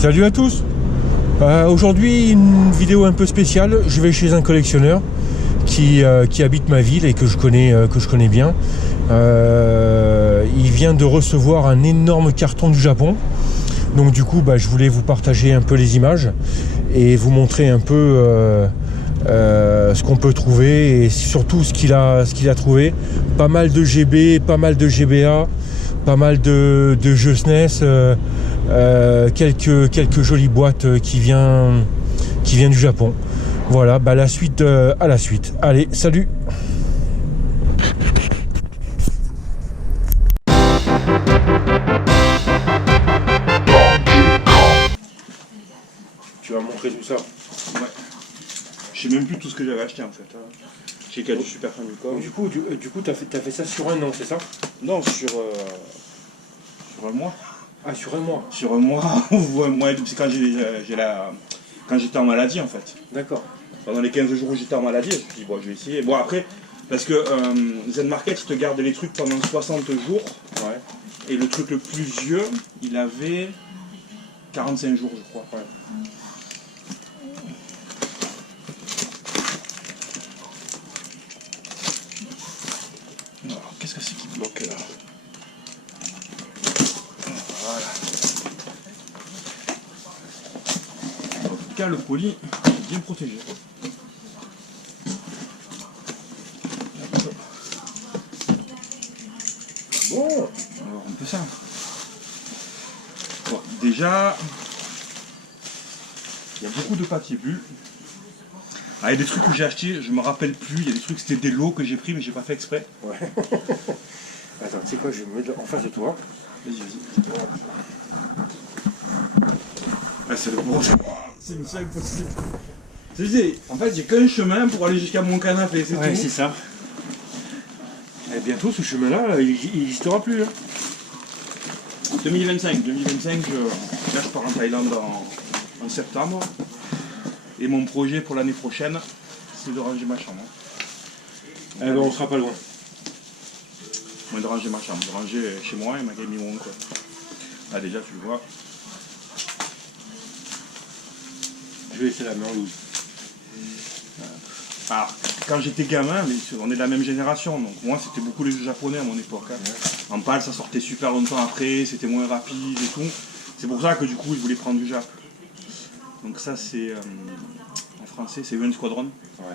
Salut à tous. Aujourd'hui une vidéo un peu spéciale. Je vais chez un collectionneur qui habite ma ville et que je connais bien. Il vient de recevoir un énorme carton du Japon. Donc du coup je voulais vous partager un peu les images et vous montrer un peu ce qu'on peut trouver et surtout ce qu'il a trouvé. Pas mal de GB, pas mal de GBA, pas mal de jeux SNES, quelques jolies boîtes qui viennent du Japon. Voilà, la suite à la suite. Allez, salut. Tu vas montrer tout ça. Ouais. Je sais même plus tout ce que j'avais acheté en fait. J'ai qu'à du Super Famicom. Du coup, t'as fait ça sur un an, c'est ça? Non, sur un mois. Ah, sur un mois. Sur un mois ou un mois, c'est quand quand j'étais en maladie en fait. D'accord. Pendant les 15 jours où j'étais en maladie, je me suis dit bon, je vais essayer. Bon après, parce que Zen Market, ils te gardent les trucs pendant 60 jours. Ouais. Et le truc le plus vieux, il avait 45 jours je crois. Ouais. Alors, qu'est-ce que c'est qui bloque là? Voilà. En tout cas, le colis est bien protégé. Bon. Alors, un peu ça. Bon, déjà, il y a beaucoup de papier bulle. Ah, il y a des trucs que j'ai achetés, je me rappelle plus. Il y a des trucs, c'était des lots que j'ai pris, mais j'ai pas fait exprès. Ouais. Attends, tu sais quoi, je vais me mettre en face de toi. Vas-y. Ah, c'est le gros. C'est une seule possible. En fait, j'ai qu'un chemin pour aller jusqu'à mon canapé, c'est Ouais, tout. c'est ça. Et bientôt, ce chemin-là, il n'existera plus. Hein. 2025, là je pars en Thaïlande en septembre. Et mon projet pour l'année prochaine, c'est de ranger ma chambre. Eh ben, on sera pas loin. Moi, de ranger ma chambre, de ranger chez moi et ma gaming room quoi. Ah déjà tu le vois. Je vais laisser la main en loose. Alors, quand j'étais gamin, mais on est de la même génération, donc moi c'était beaucoup les jeux japonais à mon époque. Hein. Ouais. En PAL ça sortait super longtemps après, c'était moins rapide et tout. C'est pour ça que du coup je voulais prendre du Jap. Donc ça c'est en français c'est UN Squadron. Ouais.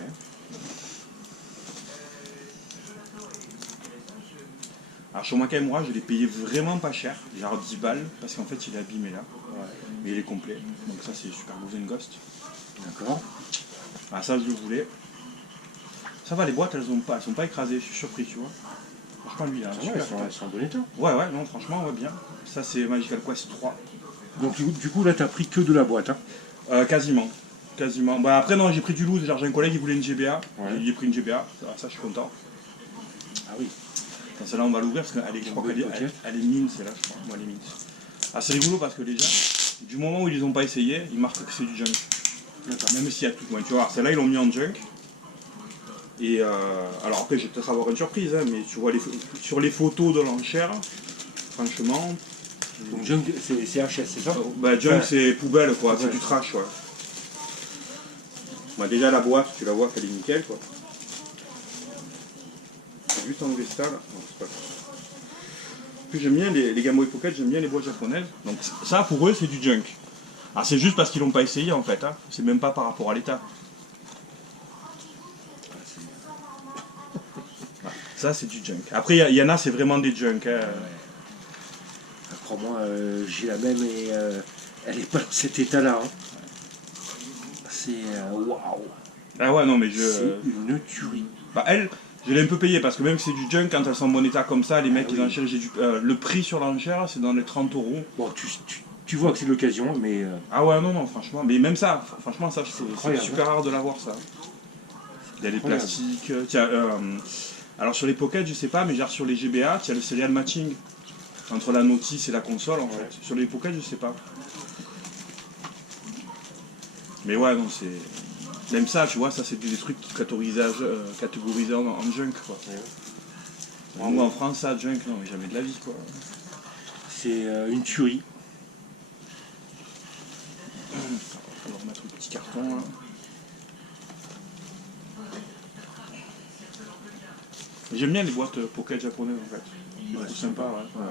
Alors Shomaka Emura je l'ai payé vraiment pas cher, genre 10 balles, parce qu'en fait il est abîmé là. Ouais. Mais il est complet. Donc ça c'est Super Gozen Ghost. D'accord. Ah ça je le voulais. Ça va, les boîtes elles sont pas écrasées, je suis surpris tu vois. Franchement lui, elles sont en bon état. Ouais, non franchement ouais bien. Ça c'est Magical Quest 3. Donc du coup là t'as pris que de la boîte hein. Quasiment. Bah après non j'ai pris du loose, genre j'ai un collègue qui voulait une GBA, ouais. J'ai pris une GBA, ça je suis content. Ah oui. Celle-là on va l'ouvrir parce qu'elle est, je crois qu'elle est, elle est mine celle-là je crois, moi elle est mine. Ah c'est rigolo parce que les gens, du moment où ils les ont pas essayé, ils marquent que c'est du junk. Même s'il y a tout, ouais, tu vois, celle-là ils l'ont mis en junk. Et alors après je vais peut-être avoir une surprise, hein, mais tu vois sur les photos de l'enchère, franchement... Donc junk c'est HS c'est ça? Bah junk c'est poubelle quoi, c'est du trash ouais. Bah, déjà la boîte, tu la vois qu'elle est nickel quoi. J'ai juste enlevé ça là. Non, c'est pas grave. Puis j'aime bien les Game Boy Pocket, j'aime bien les boîtes japonaises. Donc ça pour eux c'est du junk. Ah c'est juste parce qu'ils l'ont pas essayé en fait, hein. C'est même pas par rapport à l'état. Ça c'est du junk. Après il y en a c'est vraiment des junk. Hein. Crois-moi, j'ai la même et elle est pas dans cet état-là. Hein. C'est waouh. Ah ouais non mais c'est une tuerie. Bah elle, je l'ai un peu payée parce que même si c'est du junk, quand elles sont en bon état comme ça, les mecs ils enchèrent, le prix sur l'enchère c'est dans les 30 €. Bon tu vois que c'est de l'occasion mais... Ah ouais non franchement, mais même ça, franchement ça c'est super rare de l'avoir ça. Il y a les plastiques, alors sur les pockets je sais pas, mais genre sur les GBA, il y a le serial matching entre la notice et la console en fait. Sur les pockets je sais pas. Mais ouais non c'est... Même ça tu vois, ça c'est des trucs catégorisés en junk quoi. Ouais. Nous en France ça junk non mais jamais de la vie quoi. C'est une tuerie. carton là. J'aime bien les boîtes pocket japonaises en fait. Ouais, C'est sympa, ouais. Ouais.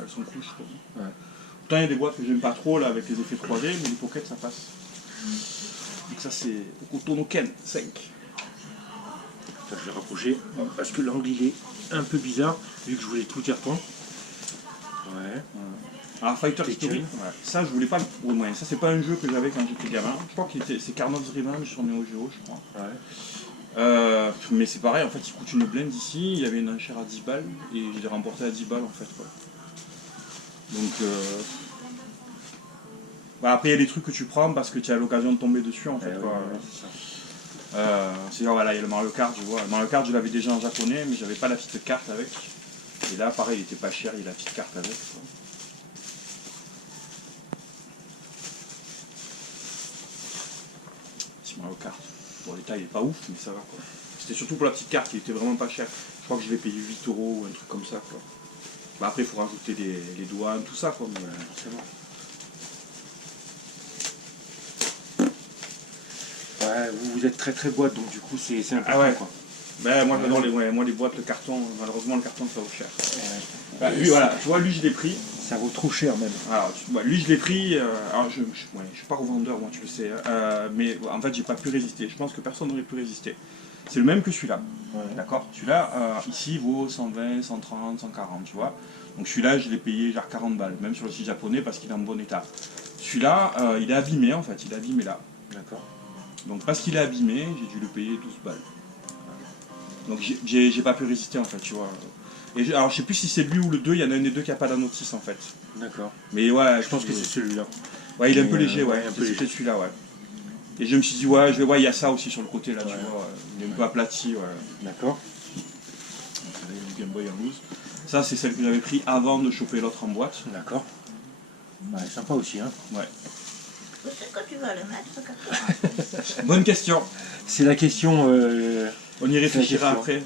Elles sont cool, je trouve. Ouais. Pourtant, il y a des boîtes que j'aime pas trop là avec les effets 3D, mais les pockets ça passe. Donc ça c'est Okoto Ken 5. Je vais rapprocher parce que l'angle il est un peu bizarre vu que je voulais tout carton. Ouais. Alors Fighter Tekken. History, ouais. Ça je voulais pas le pour moyen. Ça c'est pas un jeu que j'avais quand j'étais gamin. Je crois que c'est Carnot's Revenge sur Neo Geo, je crois. Ouais. Mais c'est pareil, en fait il coûte une blinde ici, il y avait une enchère à 10 balles et je l'ai remporté à 10 balles en fait quoi. Donc bah, après il y a des trucs que tu prends parce que tu as l'occasion de tomber dessus en fait quoi. C'est genre voilà, il y a le Mario Kart, je vois. Le Mario Kart je l'avais déjà en japonais mais j'avais pas la petite carte avec. Et là pareil il était pas cher, il y a la petite carte avec quoi. Petit Mario Kart. Bon l'état il est pas ouf mais ça va quoi. C'était surtout pour la petite carte, il était vraiment pas cher. Je crois que je l'ai payé 8 € ou un truc comme ça quoi. Bah après il faut rajouter les douanes, tout ça quoi, mais forcément. Ouais, vous êtes très boîte donc du coup c'est important Ah ouais. quoi. Ben moi j'adore les boîtes, le carton, malheureusement le carton ça vaut cher. Bah, lui voilà, tu vois lui je l'ai pris. Ça vaut trop cher même. Alors lui je l'ai pris, alors je suis pas revendeur moi tu le sais, mais en fait j'ai pas pu résister, je pense que personne n'aurait pu résister. C'est le même que celui-là, d'accord. Celui-là ici vaut 120, 130, 140 tu vois. Donc celui-là je l'ai payé genre 40 balles, même sur le site japonais parce qu'il est en bon état. Celui-là il est abîmé en fait, il est abîmé là. D'accord. Donc parce qu'il est abîmé, j'ai dû le payer 12 balles. Donc j'ai pas pu résister en fait, tu vois. Et alors je sais plus si c'est lui ou le 2, il y en a un des deux qui a pas la notice en fait. D'accord. Mais ouais, Je pense que c'est celui-là. Ouais, il est un peu léger, ouais, ouais, un peu léger. c'était celui-là, ouais. Et je me suis dit, ouais, il y a ça aussi sur le côté là, tu vois. Il est un peu aplati, ouais. D'accord. Donc, il y a du Game Boy en loose. Ça, c'est celle que j'avais pris avant de choper l'autre en boîte. D'accord. Ouais, sympa aussi hein. Ouais. Où c'est que tu vas le mettre, ce carton? Bonne question. C'est la question. On y réfléchira question. après.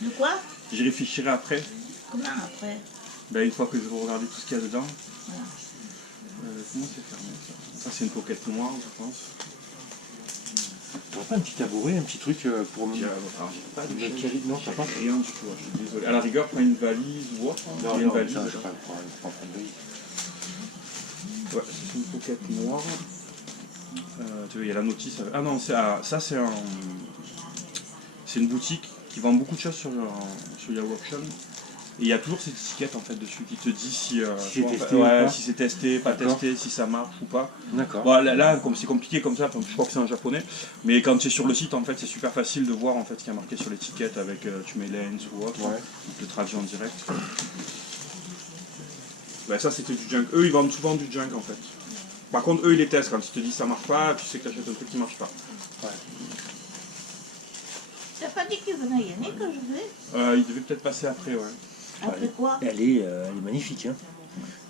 De quoi? J'y réfléchirai après. Comment après? Ben, une fois que je vais regarder tout ce qu'il y a dedans. Voilà. Comment c'est fermé ça? Ça, c'est une pocket noire, je pense. T'aurais pas un petit tabouret, un petit truc pour me. J'ai pas de Quel- non, t'as pas. rien du tout, je suis désolé. À la rigueur, prends une valise ou autre. Non, Il y a une non, valise. ça, je vais pas prendre de valise. Ouais, c'est une pocket noire. Tu vois, il y a la notice. Ah non, ça c'est un. C'est une boutique qui vend beaucoup de choses sur Yahoo Auction. Et il y a toujours cette étiquette en fait dessus qui te dit si c'est testé ouais, ou pas. si c'est testé, pas D'accord. testé, si ça marche ou pas. D'accord. Bon, là, comme c'est compliqué comme ça, je crois que c'est en japonais, mais quand tu es sur le site en fait c'est super facile de voir en fait ce qui est marqué sur l'étiquette avec tu mets lens ou autre, Ouais. tu le traduis en direct. Ben, ça c'était du junk. Eux ils vendent souvent du junk en fait. Par contre eux ils les testent, quand ils te disent ça marche pas, tu sais que tu achètes un truc qui marche pas. T'as pas dit qu'il venait Yannick aujourd'hui? Ils devaient peut-être passer après, ouais. Après quoi? Elle est magnifique hein.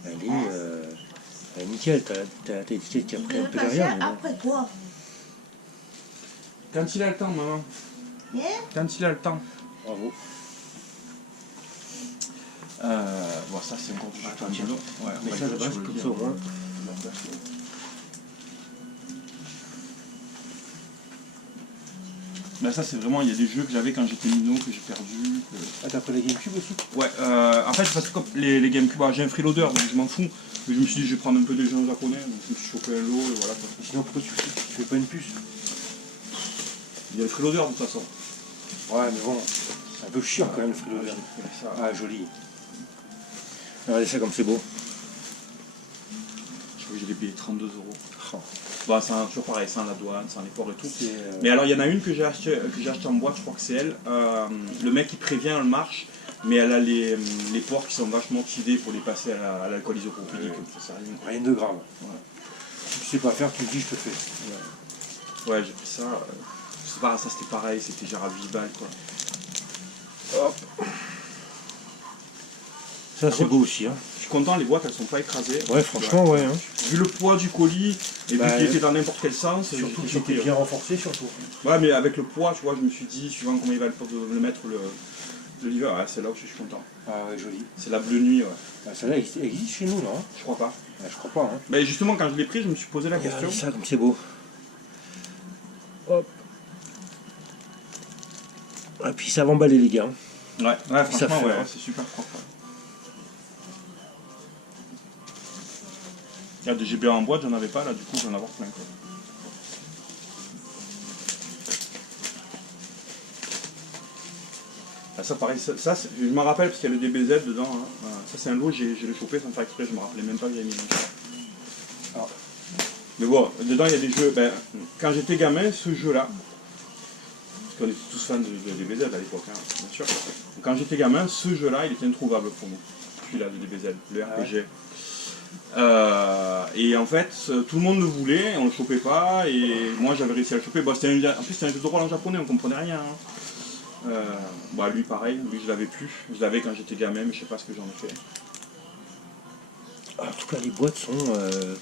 Elle est nickel. T'as l'étiquette qui a Il pris un devait peu passer derrière. mais bon. après quoi? Quand il a le temps, maman. Hier? Quand il a le temps. Bravo. Bon, ça c'est encore du Attends, japonais. tiens. Ouais, on Mais va ça, le mettre base, sur le comme lien. ça, au moins. Ben, ça c'est vraiment, il y a des jeux que j'avais quand j'étais minot, que j'ai perdu. Ah, t'as pris la GameCube aussi? Ouais, en fait, parce que comme les GameCube, j'ai un freeloader, donc je m'en fous. Mais je me suis dit, je vais prendre un peu des jeux en japonais, donc je me suis chopé un lot, et voilà. Quoi. Sinon, pourquoi tu fais pas une puce? Il y a le freeloader de toute façon. Ouais, mais bon, c'est un peu chiant quand même le freeloader. Ça, Ah, joli. Regardez ça comme c'est beau. je crois que je l'ai payé 32 €. Oh. Bah, c'est toujours pareil, sans la douane, sans les ports et tout. C'est, Mais alors, il y en a une que j'ai acheté en boîte, je crois que c'est elle. Le mec il prévient, elle marche, mais elle a les ports qui sont vachement oxydés pour les passer à l'alcool isopropylique. Ça sert à rien. rien de grave. Si tu sais pas faire, tu me dis, je te fais. Ouais, j'ai pris ça. C'est pas, ça c'était pareil, c'était genre à 8 balles quoi. Hop. Ça, c'est beau aussi. Hein. Je suis content, les boîtes elles sont pas écrasées. Ouais, franchement, ouais. Hein. Vu le poids du colis et Bah, vu qu'il était dans n'importe quel sens, Surtout j'étais qu'il choqué, était bien renforcé, surtout. Ouais, mais avec le poids, tu vois, je me suis dit, suivant comment il va le mettre le livreur, ouais, c'est là où je suis content. Ah ouais, joli. C'est la bleue nuit, ouais. Ah, celle-là existe chez nous, là. Hein. Je crois pas. Ah, je crois pas. Hein. Mais justement, quand je l'ai pris, je me suis posé la question. Regardez ça, comme c'est beau. Ah, puis ça va emballer les gars. Ouais, ouais, franchement, fait, ouais, hein. c'est super propre. Ouais. Regarde, des GBA en boîte, j'en avais pas, là, du coup, je vais en avoir plein. Quoi. Ah, ça, pareil, ça je me rappelle parce qu'il y a le DBZ dedans. Hein. Ça, c'est un lot, je l'ai chopé sans faire exprès, je me rappelais même pas que j'avais mis. Alors. Mais bon, dedans, il y a des jeux. Ben, quand j'étais gamin, ce jeu-là, parce qu'on était tous fans de DBZ à l'époque, hein, bien sûr. Donc, quand j'étais gamin, ce jeu-là, il était introuvable pour nous. Celui-là de DBZ, le RPG. Et en fait, tout le monde le voulait, on le chopait pas, et moi j'avais réussi à le choper. Bon, en plus, c'était un jeu de rôle en japonais, on comprenait rien. Hein. Bah, lui, pareil, lui je l'avais plus. Je l'avais quand j'étais gamin, mais je sais pas ce que j'en ai fait. En tout cas, les boîtes sont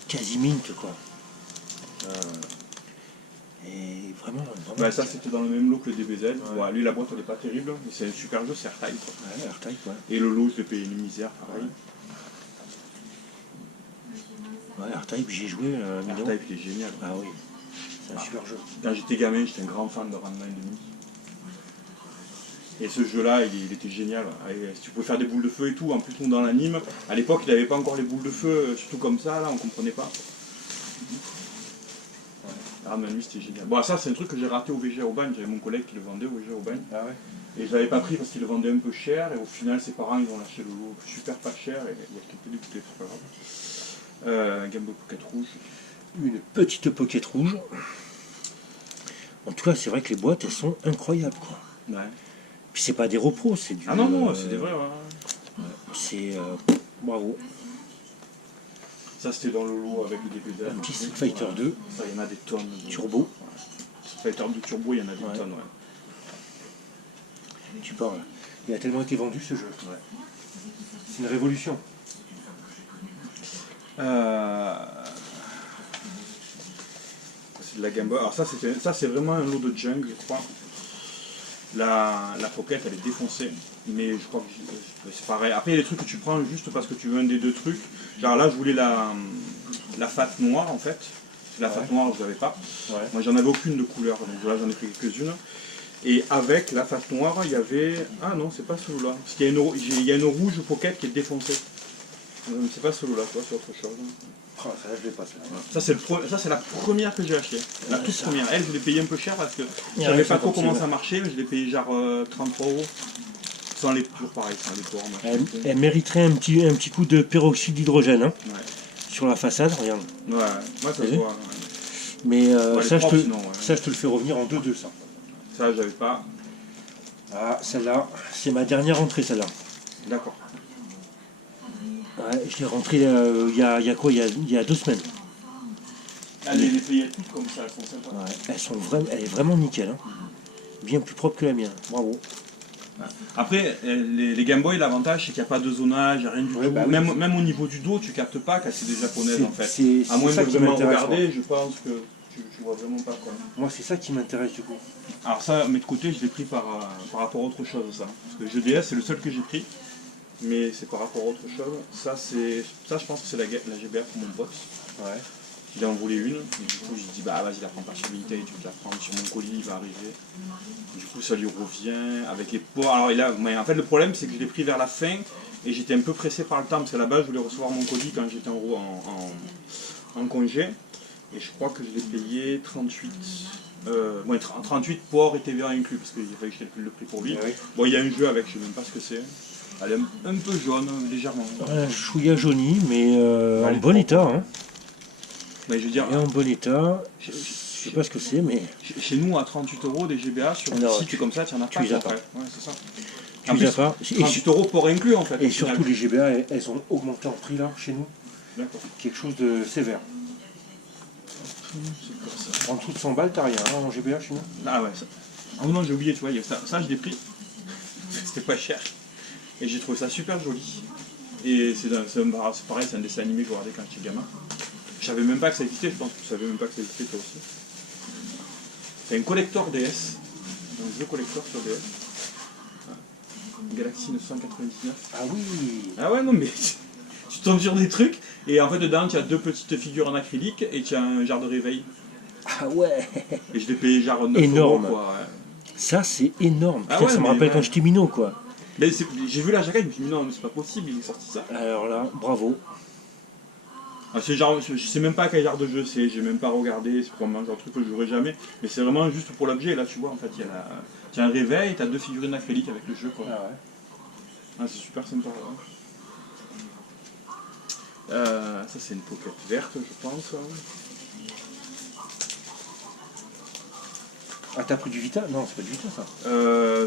quasi mint, quoi. Et vraiment. Bah, ça, c'était dans le même lot que le DBZ. Ouais. Bon, lui, la boîte, elle est pas terrible, mais c'est un super jeu, c'est R-Type. Ouais, R-Type, ouais. Et le lot, je l'ai payé une misère, pareil. Ouais, R-Type, j'y ai joué. R-Type, il est génial. Ah oui, c'est un super jeu. Quand j'étais gamin, j'étais un grand fan de Ranma et demi. Et ce jeu-là, il était génial. Et tu pouvais faire des boules de feu et tout. En plus, nous, dans l'anime, à l'époque, il n'avait pas encore les boules de feu, surtout comme ça, là, on comprenait pas. Ranma et demi, c'était génial. Bon, ça, c'est un truc que j'ai raté au VG au bagne. J'avais mon collègue qui le vendait au VG au bagne. Ah ouais. Et je l'avais pas pris parce qu'il le vendait un peu cher. Et au final, ses parents, ils ont lâché le lot super pas cher. Et il y a quelques dégoûtés, c'est pas grave. Un Game Boy Pocket rouge. Une petite pocket rouge. En tout cas, c'est vrai que les boîtes, elles sont incroyables, quoi. Ouais. Puis c'est pas des repros, c'est du... Ah non, non, c'est des vrais, ouais. C'est... bravo. Ça, c'était dans le lot avec le DBZ. Un petit Street Fighter 2. Ça, il y en a des tonnes. Turbo. Ouais. Street Fighter 2 Turbo, il y en a des tonnes, ouais. Tu parles. Il a tellement été vendu, ce jeu. Ouais. C'est une révolution. C'est de la Game Boy. Alors ça c'est vraiment un lot de junk, je crois. La pocket elle est défoncée, mais je crois que c'est pareil. Après il y a des trucs que tu prends juste parce que tu veux un des deux trucs. Genre là je voulais la fat noire en fait. La fat noire je l'avais pas. Ouais. Moi j'en avais aucune de couleur, donc là j'en ai pris quelques-unes. Et avec la fat noire il y avait... Ah non c'est pas celui-là. Parce qu'il y a une rouge pocket qui est défoncée. C'est pas celui-là, toi, c'est autre chose. Oh, ça, je l'ai pas. Ça, c'est la première que j'ai achetée. La toute première. Elle, je l'ai payée un peu cher parce que je Ouais, savais pas trop continue. comment ça marchait. Mais je l'ai payé genre 33 €. Sans les toujours pareil, sans les ports. Elle mériterait un petit coup de peroxyde d'hydrogène, hein, Ouais. sur la façade, regarde. Ouais, ça se vu voit. Ouais. Mais Ouais, ça, les propres, sinon, ouais. ça, je te le fais revenir en 2-2, ça. Ça, j'avais pas. Ah, celle-là, c'est ma dernière entrée, celle-là. D'accord. Ouais, je l'ai rentrée il y a quoi, il y a 2 semaines. Elle les payait toutes comme ça, elles sont sympas. Ouais, elle est vraiment nickel, hein. Bien plus propre que la mienne, bravo. Après, les Game Boy, l'avantage c'est qu'il n'y a pas de zonage, il n'y a rien du tout. bah oui. Même au niveau du dos, tu captes pas qu'elle c'est des japonaises en fait. C'est À moins ça de qui vraiment m'intéresse, regarder, je pense que tu vois vraiment pas quoi. Moi, c'est ça qui m'intéresse du coup. Alors ça, mais de côté, je l'ai pris par rapport à autre chose, ça. Parce que le jeu DS, c'est le seul que j'ai pris. Mais c'est par rapport à autre chose. Ça, je pense que c'est la GBA pour mon pote. Ouais. Il en voulait une. Et du coup, j'ai dit, bah vas-y, la prends pas sur Vintage, tu la prends sur mon colis, il va arriver. Du coup, ça lui revient avec les ports. Alors, mais en fait, le problème, c'est que je l'ai pris vers la fin. Et j'étais un peu pressé par le temps. Parce qu'à la base, je voulais recevoir mon colis quand j'étais en congé. Et je crois que je l'ai payé 38. 38 ports et TVA inclus, parce qu'il fallait que je calcule le prix pour lui. Oui. Bon, il y a un jeu avec, je sais même pas ce que c'est. Elle est un peu jaune, légèrement. Un chouïa jauni, mais en Elle est bon propre. état. Hein. Mais je veux dire, Et en bon état, je sais pas ce que c'est, mais chez nous, à 38 € des GBA, sur un Non, site comme ça, tu en as pas. les as après. pas. Ouais, c'est ça. tu En les as plus, pas. 38 € port inclus en fait. Et au final. surtout, les GBA, elles ont augmenté en prix là, chez nous. D'accord. Quelque chose de sévère. C'est comme ça. En dessous de 100 balles, t'as rien hein, en GBA chez nous. Ah ouais, ça. Ah non, j'ai oublié, tu vois, ça je l'ai pris. C'était pas cher. Et j'ai trouvé ça super joli. Et c'est pareil, c'est un dessin animé que je regardais quand j'étais gamin. Je savais même pas que ça existait, je pense que tu savais même pas que ça existait toi aussi. C'est un collector DS. Un jeu collector sur DS. Galaxy 999. Ah oui. Ah ouais, non mais tu tombes sur des trucs et en fait dedans tu as 2 petites figures en acrylique et tu as un genre de réveil. Ah ouais. Et je l'ai payé genre 9 Énorme. €, quoi. Ouais. Ça, c'est énorme. Ah Putain, ouais, ça me mais rappelle ouais. quand j'étais minot, quoi. Mais j'ai vu la jaquette, je me suis dit non, mais c'est pas possible, il est sorti ça. Alors là, bravo. Ah, c'est genre, je sais même pas quel genre de jeu c'est, j'ai même pas regardé, c'est probablement le genre de truc que je jouerai jamais, mais c'est vraiment juste pour l'objet. Là, tu vois, en fait, il y a un réveil, t'as 2 figurines acryliques avec le jeu, quoi. Ah ouais. Ah, c'est super sympa. Ouais. Ça, c'est une pocket verte, je pense. Ah, t'as pris du Vita? Non, c'est pas du Vita, ça.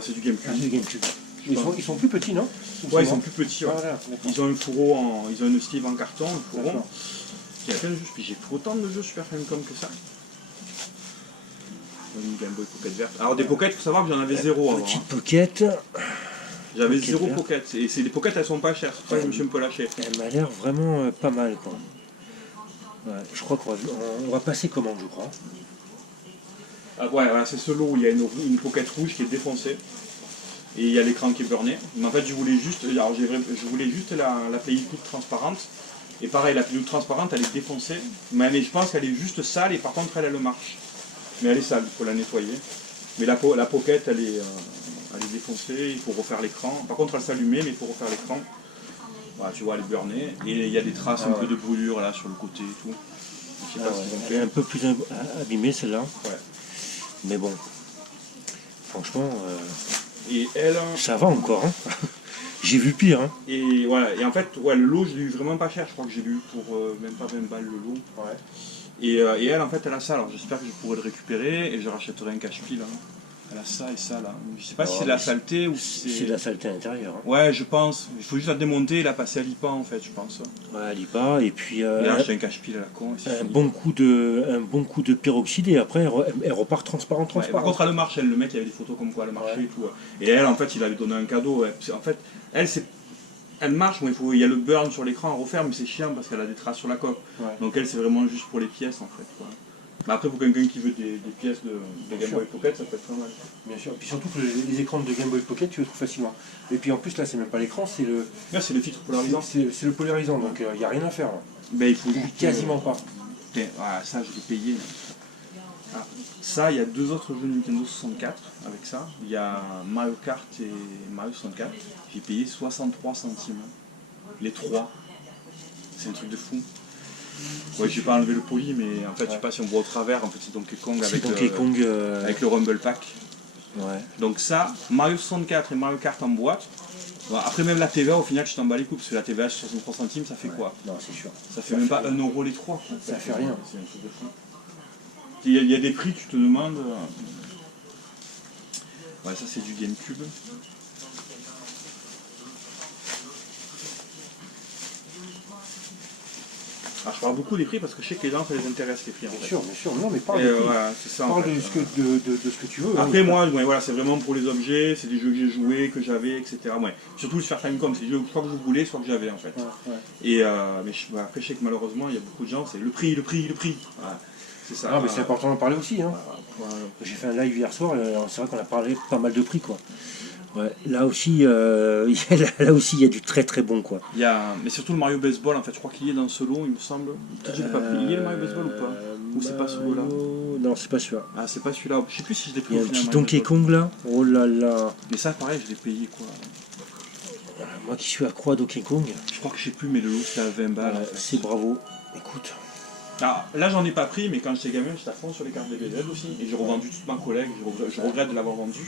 C'est du GameCube. Ah, c'est du GameCube. Ils sont plus petits, non? Ouais, ils sont plus petits. Ouais. Ah, voilà, d'accord. Ils ont un fourreau ils ont une sleeve en carton, un fourreau. D'accord. Il y a plein de jeux, puis j'ai plus autant de jeux Super Famicom que ça. Une Game Boy Pocket verte. Alors des pockets, il faut savoir que j'en avais 0 avant. Petite Hein. pocket. J'avais Pocket 0 verte. pocket. Et les pockets, elles sont pas chères. C'est pour ça que je me suis un peu lâché. Elle m'a l'air vraiment pas mal, quoi. Ouais, je crois on va passer commande, je crois. Ah, ouais, voilà, c'est ce lot où il y a une pocket rouge qui est défoncée. Et il y a l'écran qui est burné. Mais en fait, je voulais juste la pellicule transparente. Et pareil, la pellicule transparente, elle est défoncée. Mais je pense qu'elle est juste sale et par contre, elle marche. Mais elle est sale, il faut la nettoyer. Mais la pocket, elle est défoncée, il faut refaire l'écran. Par contre, elle s'allumait, mais il faut refaire l'écran. Voilà, tu vois, elle est burnée. Et il y a des traces un peu de brûlure là sur le côté et tout. Je sais pas s'ils ont Elle est fait. un peu plus abîmée, celle-là. Ouais. Mais bon, franchement, Et elle. ça va encore. Hein. J'ai vu pire. Hein. Et voilà, et en fait, ouais, le lot, je l'ai eu vraiment pas cher. Je crois que j'ai lu pour même pas 20 balles le lot. Ouais. Et elle, en fait, elle a ça. Alors j'espère que je pourrai le récupérer et je rachèterai un cache-pile. Hein. Elle a ça et ça là. Je sais pas si c'est de la saleté ou si C'est de la saleté à l'intérieur. Hein. Ouais, je pense. Il faut juste la démonter et la passer à l'IPA en fait, je pense. Ouais, elle y part. Et puis Et là, j'ai un cache-pile à la con. un bon coup de peroxyde et après elle repart transparente. Ouais, par contre, elle marche. Le mec, il y avait des photos comme quoi elle marchait et tout. Et elle, en fait, il avait donné un cadeau. En fait, elle marche, mais il y a le burn sur l'écran à refaire, mais c'est chiant parce qu'elle a des traces sur la coque. Ouais. Donc elle, c'est vraiment juste pour les pièces en fait. Quoi. Mais après, pour quelqu'un qui veut des pièces de Game Boy Pocket, ça peut être pas mal. Bien sûr. Et puis surtout que les écrans de Game Boy Pocket, tu les trouves facilement. Et puis en plus, là, c'est même pas l'écran, c'est le. Là, c'est le filtre polarisant. C'est le polarisant, donc il n'y a rien à faire. Là. Ben, il faut juste, Quasiment pas. Putain, ça, je l'ai payé. Ah, ça, il y a 2 autres jeux Nintendo 64 avec ça. Il y a Mario Kart et Mario 64. J'ai payé 63 centimes. Les 3. C'est un truc de fou. Ouais, j'ai pas enlevé le poli, mais en fait, je sais pas si on voit au travers. En fait, c'est Donkey Kong avec le Rumble Pack. Ouais. Donc ça, Mario 64 et Mario Kart en boîte. Bon, après même la TVA, au final, je t'en bats les coups, parce que la TVA, 63 centimes, ça fait quoi? Non, c'est sûr. Ça fait même pas 1 euro les 3. Quoi, en Ça fait rien. C'est un truc de fou. Il y a des prix, tu te demandes. Ouais, ça c'est du GameCube. Alors, je parle beaucoup des prix parce que je sais que les gens, ça les intéresse les prix en fait. Bien sûr. Non, mais parle Et, de prix. voilà, c'est ça, en Parle fait. de ce que tu veux. Après hein. moi, ouais, voilà, c'est vraiment pour les objets, c'est des jeux que j'ai joués, que j'avais, etc. Ouais. Surtout le Super Famicom, c'est des jeux soit que je voulais, soit que j'avais en fait. Ouais. Et mais après je sais que malheureusement il y a beaucoup de gens, c'est le prix. Voilà. C'est ça. Ah, mais c'est important d'en parler aussi. Hein. Voilà. J'ai fait un live hier soir, c'est vrai qu'on a parlé pas mal de prix, quoi. Ouais, là aussi, il y a du très très bon, quoi. Il y a, mais surtout le Mario Baseball, en fait, je crois qu'il y est dans ce lot, il me semble. Peut-être que je l'ai pas pris. Il y est le Mario Baseball ou pas? Ou c'est pas ce lot-là? Non, c'est pas celui-là. Ah, c'est pas celui-là. Je sais plus si je l'ai pris Il y a au un final, petit Mario Donkey Baseball. Kong là. Oh là là. Mais ça, pareil, je l'ai payé quoi. Moi qui suis accro à Donkey Kong, Je crois que je sais plus, mais le lot c'était à 20 balles. en fait. c'est bravo. Écoute. Ah, là, j'en ai pas pris, mais quand j'étais gamin, j'étais à fond sur les cartes DBZ aussi. Et j'ai revendu toute ma collègue, je regrette de l'avoir vendu.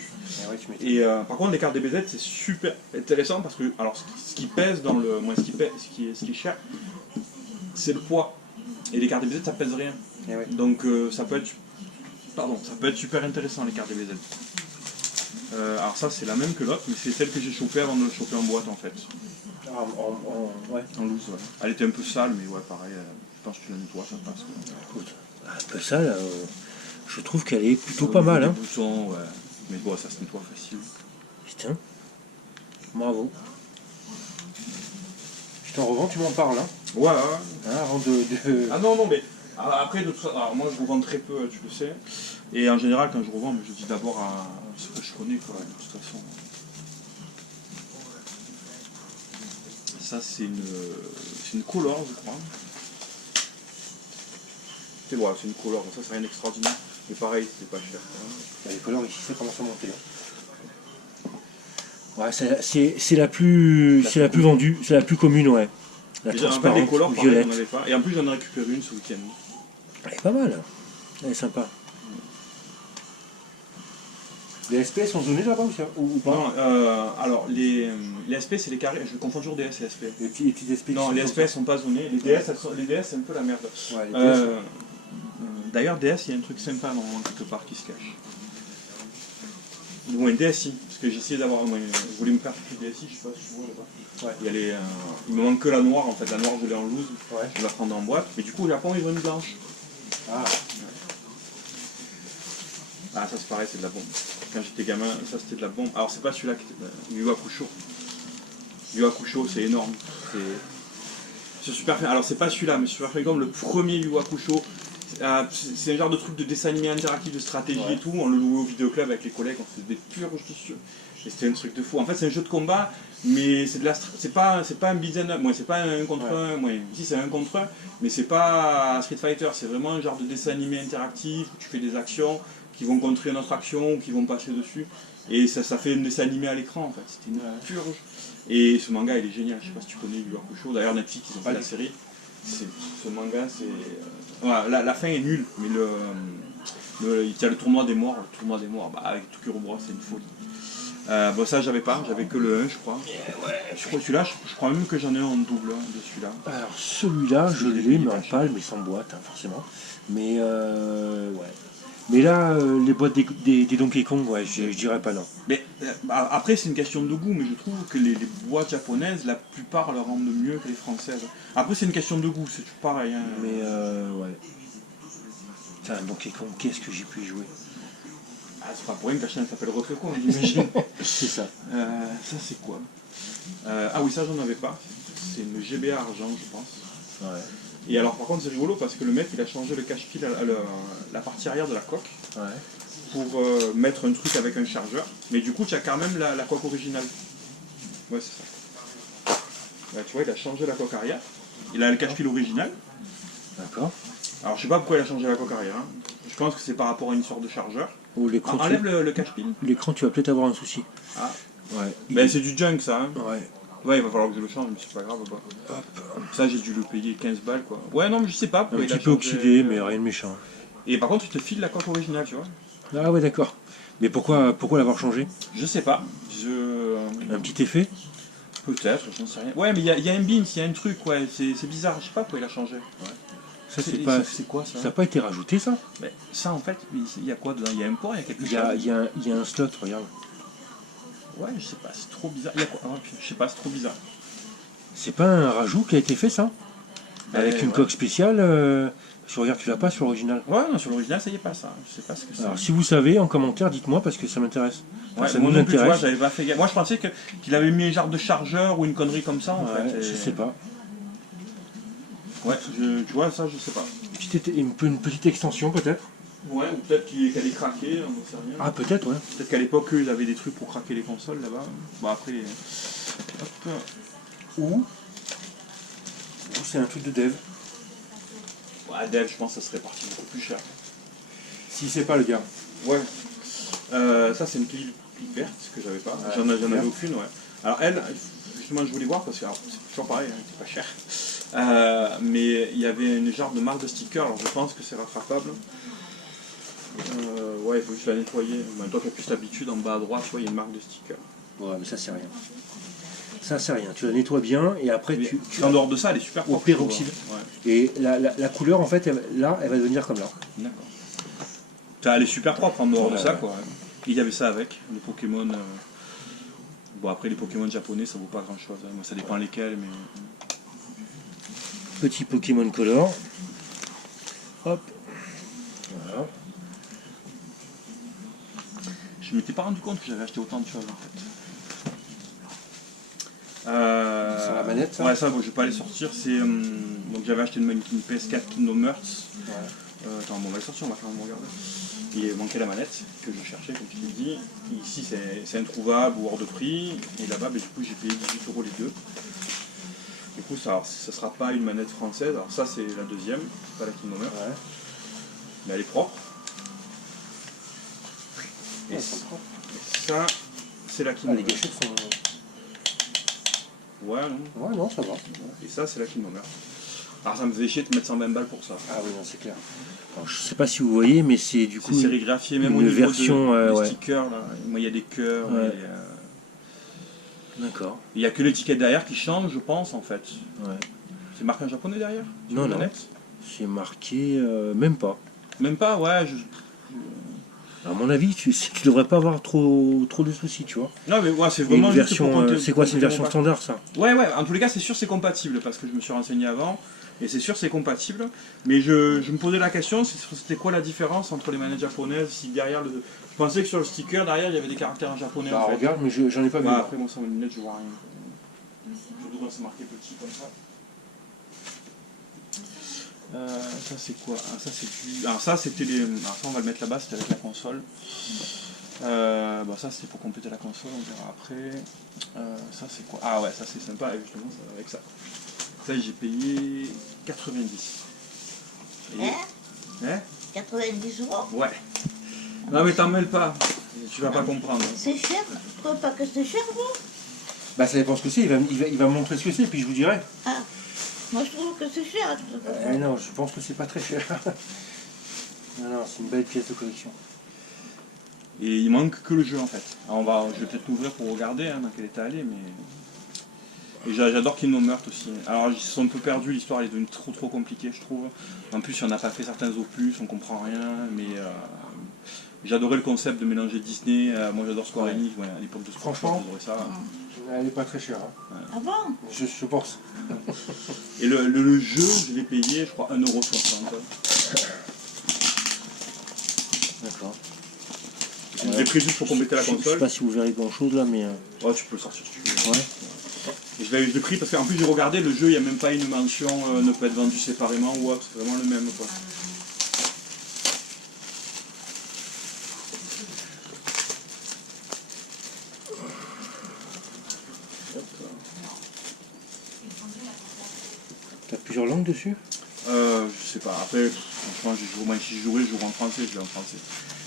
Et par contre, les cartes DBZ, c'est super intéressant parce que, alors, ce qui pèse dans le. Moi, ce qui est cher, c'est le poids. Et les cartes DBZ, ça pèse rien. Donc, ça peut être super intéressant, les cartes DBZ. Alors, ça, c'est la même que l'autre, mais c'est celle que j'ai chopée avant de le choper en boîte en fait. Ouais. En loose, ouais. Elle était un peu sale, mais ouais, pareil. Je pense que tu la nettoies, ça passe. Quoi. Écoute, un peu ça, là, je trouve qu'elle est plutôt pas mal. Les Hein. boutons, ouais. Mais bon, ça se nettoie facile. Putain. Bravo. Je t'en revends, tu m'en parles. Hein. Ouais, ouais. Hein, avant de... Ah non, mais après, de toute façon, alors moi je revends très peu, tu le sais. Et en général, quand je revends, je dis d'abord à ce que je connais, quoi, de toute façon. Ça, c'est une Color, je crois. C'est voilà, c'est une Color, ça c'est rien d'extraordinaire. Mais pareil, c'était pas cher. Les couleurs ici, ça commence à monter. Ouais, c'est la plus vendue, c'est la plus commune, ouais. La Déjà, en fait, les transparente, couleurs, pareil, violette. j'en avais pas. Et en plus, j'en ai récupéré une ce week-end. Elle est pas mal. Elle est sympa. Les SP sont zonés là-bas ou pas? Non, alors les SP, c'est les carrés. Je confonds toujours DS et SP. Les petits SP. Non, les SP sont pas zonés. Les DS, les DS, c'est un peu la merde. Ouais, les DS, D'ailleurs, DS, il y a un truc sympa normalement quelque part qui se cache. Ou un DSI, parce que j'ai essayé d'avoir. Je voulais me faire un DSI, je sais pas si tu vois là-bas. Ouais. Il, y a il me manque que la noire en fait. La noire, je l'ai en loose. Ouais. Je vais la prendre en boîte. Mais du coup, au Japon, ils ont une blanche. Ah. Ah, ça c'est pareil, c'est de la bombe. Quand j'étais gamin, ça c'était de la bombe. Alors, c'est pas celui-là qui était. Yu Hakusho. Yu Hakusho, c'est énorme. C'est super fait. Alors, c'est pas celui-là, mais Super Famicom, le premier Yu Hakusho. C'est un genre de truc de dessin animé interactif, de stratégie et tout. On le louait au vidéoclub avec les collègues, on faisait des purges dessus. Et c'était un truc de fou. En fait, c'est un jeu de combat, mais c'est pas un beat'em up. C'est pas un contre un. Si, c'est un contre un, mais c'est pas Street Fighter. C'est vraiment un genre de dessin animé interactif où tu fais des actions qui vont contrer notre action ou qui vont passer dessus. Et ça fait un dessin animé à l'écran en fait. C'était une purge. Et ce manga, il est génial. Je sais pas si tu connais Yu Hakusho. D'ailleurs, Netflix, ils ont fait la série. Ce manga, c'est. Voilà, la fin est nulle, mais il y a le tournoi des morts. Le tournoi des morts, avec Tokyo, c'est une folie. Ça, j'avais pas, j'avais que le 1, je crois. Je crois celui-là, je crois même que j'en ai un en double de celui-là. Alors celui-là, je l'ai, mais en pâle, mais sans boîte, hein, forcément. Mais ouais. Mais là, les boîtes des Donkey Kong, ouais, je dirais pas non. Mais après, c'est une question de goût, mais je trouve que les boîtes japonaises, la plupart leur rendent mieux que les françaises. Après, c'est une question de goût, c'est tout pareil. Hein. Mais ouais. Putain, Donkey Kong, qu'est-ce que j'ai pu y jouer? C'est pas pour rien que la chaîne s'appelle Retro Kong, j'imagine. C'est ça. Ça, c'est quoi? Ah oui, ça, j'en avais pas. C'est une GBA argent, je pense. Ouais. Et alors, par contre, c'est rigolo parce que le mec, il a changé le cache-fil, la partie arrière de la coque, pour mettre un truc avec un chargeur. Mais du coup, tu as quand même la coque originale. Ouais, c'est ça. Là, tu vois, il a changé la coque arrière. Il a le cache-fil original. D'accord. Alors, je sais pas pourquoi il a changé la coque arrière. Hein. Je pense que c'est par rapport à une sorte de chargeur. Oh, l'écran, Enlève le cache-pile. L'écran, tu vas peut-être avoir un souci. Ah. Ouais. Ben, c'est du junk, ça. Hein. Ouais. Ouais, il va falloir que je le change, mais c'est pas grave. Ça, j'ai dû le payer 15 balles, quoi. Ouais, non, mais je sais pas. Un petit peu oxydé, mais rien de méchant. Et par contre, il te file la coque originale, tu vois. Ah ouais, d'accord. Mais pourquoi l'avoir changé? Je sais pas. Un petit effet? Peut-être, j'en sais rien. Ouais, mais il y a un bins, il y a un truc, ouais. C'est bizarre, je sais pas pourquoi il a changé. Ouais. Ça, c'est quoi ça? Ça n'a pas été rajouté, ça? Mais ça, en fait, il y a quoi dedans? Il y a un port, il y a quelque chose. Il y a un slot, regarde. Ouais, je sais pas, c'est trop bizarre. Il y a quoi? Je sais pas, c'est trop bizarre. C'est pas un rajout qui a été fait, ça? Avec une coque spéciale je regarde, tu l'as pas sur l'original? Ouais, non, sur l'original, ça y est pas ça. Je sais pas ce que c'est. Alors, si vous savez, en commentaire, dites-moi parce que ça m'intéresse. Ouais, ça moi nous non plus, tu vois, intéresse. j'avais pas fait gaffe. Moi, je pensais qu'il avait mis un genre de chargeur ou une connerie comme ça, en fait. Je sais pas. Ouais, tu vois, ça, je sais pas. Une petite extension, peut-être? Ouais, ou peut-être qu'elle est craquée, on n'en sait rien. Ah, peut-être, ouais. Peut-être qu'à l'époque, ils avaient des trucs pour craquer les consoles là-bas. Bon, après. Hop. Ou c'est un truc de dev. Ouais, dev, je pense que ça serait parti beaucoup plus cher. Si c'est pas le gars. Ouais. Ça, c'est une pile verte que j'avais pas. J'en avais aucune, ouais. Alors, elle, justement, je voulais voir parce que c'est toujours pareil, hein, c'est pas cher. Mais il y avait une genre de marque de sticker, alors je pense que c'est rattrapable. Ouais, il faut juste la nettoyer. Mais toi qui as plus l'habitude, en bas à droite, tu vois, il y a une marque de sticker. Ouais, mais ça c'est rien. Ça c'est rien. Tu la nettoies bien et après tu en dehors de ça, elle est super propre. Au peroxyde. Ouais. Et la couleur, en fait, elle va devenir comme là. D'accord. Elle est super propre en dehors de ça, quoi. Il y avait ça avec, les Pokémon. Bon, après, les Pokémon japonais, ça vaut pas grand chose. Hein. Moi, ça dépend lesquels, mais. Petit Pokémon Color. Hop. Voilà. Je m'étais pas rendu compte que j'avais acheté autant de choses en fait. Sur la manette, ça? Ouais, ça, bon, je vais pas les sortir. C'est donc j'avais acheté une PS4 Kingdom Hearts. Ouais. Attends, bon, on va les sortir, on va quand même regarder. Il manquait la manette que je cherchais, comme je t'ai dit. Et ici, c'est introuvable ou hors de prix. Et là-bas, du coup, j'ai payé 18 € les deux. Du coup, ça sera pas une manette française. Alors ça, c'est la deuxième, pas la Kingdom Hearts. Ouais. Mais elle est propre. Et Ouais, c'est propre. ça, c'est la Ah, les King. gâchettes sont... Ouais, non. Ouais, non, ça va. Et ça, c'est la King Homer. Alors ça me faisait chier de mettre 120 balles pour ça. Ah oui, non, c'est clair. Alors, je sais pas si vous voyez, mais c'est du coup... C'est sérigraphié, même une au niveau version, des ouais. stickers. Là. Moi, il y a des cœurs. Ouais. Il D'accord. n'y a que l'étiquette derrière qui change, je pense, en fait. Ouais. C'est marqué en japonais derrière sur Non, la non. manette C'est marqué... même pas. Même pas, ouais. À mon avis, tu devrais pas avoir trop de soucis, tu vois. Non, mais ouais, c'est Et vraiment une juste pour version... compter- c'est quoi, c'est une compter version mon pack. standard, ça? Ouais, ouais, en tous les cas, c'est sûr c'est compatible parce que je me suis renseigné avant et c'est sûr c'est compatible. Mais je me posais la question, c'était quoi la différence entre les manettes japonaises si derrière le. Je pensais que sur le sticker derrière il y avait des caractères en japonais Bah, en fait. regarde, mais j'en ai pas vu. Bah, après, moi, sans mes lunettes, je vois rien. Surtout quand c'est marqué petit comme ça. Ça, c'est quoi? Ah, ça, c'est du. Alors, ça, c'était les. Alors, ça, on va le mettre là-bas, c'était avec la console. Bah, ça, c'était pour compléter la console, on verra après. Ça, c'est quoi? Ah, ouais, ça, c'est sympa, et justement, ça va avec ça. Ça, j'ai payé 90. Et- Hein? 90 euros. Ouais. Non, mais t'en mêles pas. Tu vas pas comprendre. C'est cher. Tu trouves pas que c'est cher, vous? Bah, ça dépend ce que c'est. Il va me montrer ce que c'est, puis je vous dirai. Ah, moi je trouve que c'est cher. De toute façon. Non, je pense que c'est pas très cher. Non, c'est une belle pièce de collection. Et il manque que le jeu en fait. Alors, je vais peut-être l'ouvrir pour regarder dans quel état elle est, mais. Et j'adore Kingdom Hearts aussi. Alors ils se sont un peu perdus, l'histoire est devenue trop compliquée je trouve. En plus on n'a pas fait certains opus, on comprend rien, mais j'adorais le concept de mélanger Disney, moi j'adore Square Enix, ouais, à l'époque de Square Enix, Franchement. j'adorais ça. Elle est pas très chère. Hein. Ah bon? Je pense. Et le jeu, je l'ai payé je crois 1,60 €. D'accord. Je l'ai pris juste pour compléter la Je sais console. pas si vous verrez grand chose là, mais. Ouais, tu peux le sortir si tu veux. Ouais. Et je l'ai pris parce qu'en plus j'ai regardé le jeu, il n'y a même pas une mention, ne peut être vendu séparément ou autre, c'est vraiment le même quoi. T'as plusieurs langues dessus? Je sais pas, après, franchement, moi si je jouerais, je jouerais en français, je vais en français.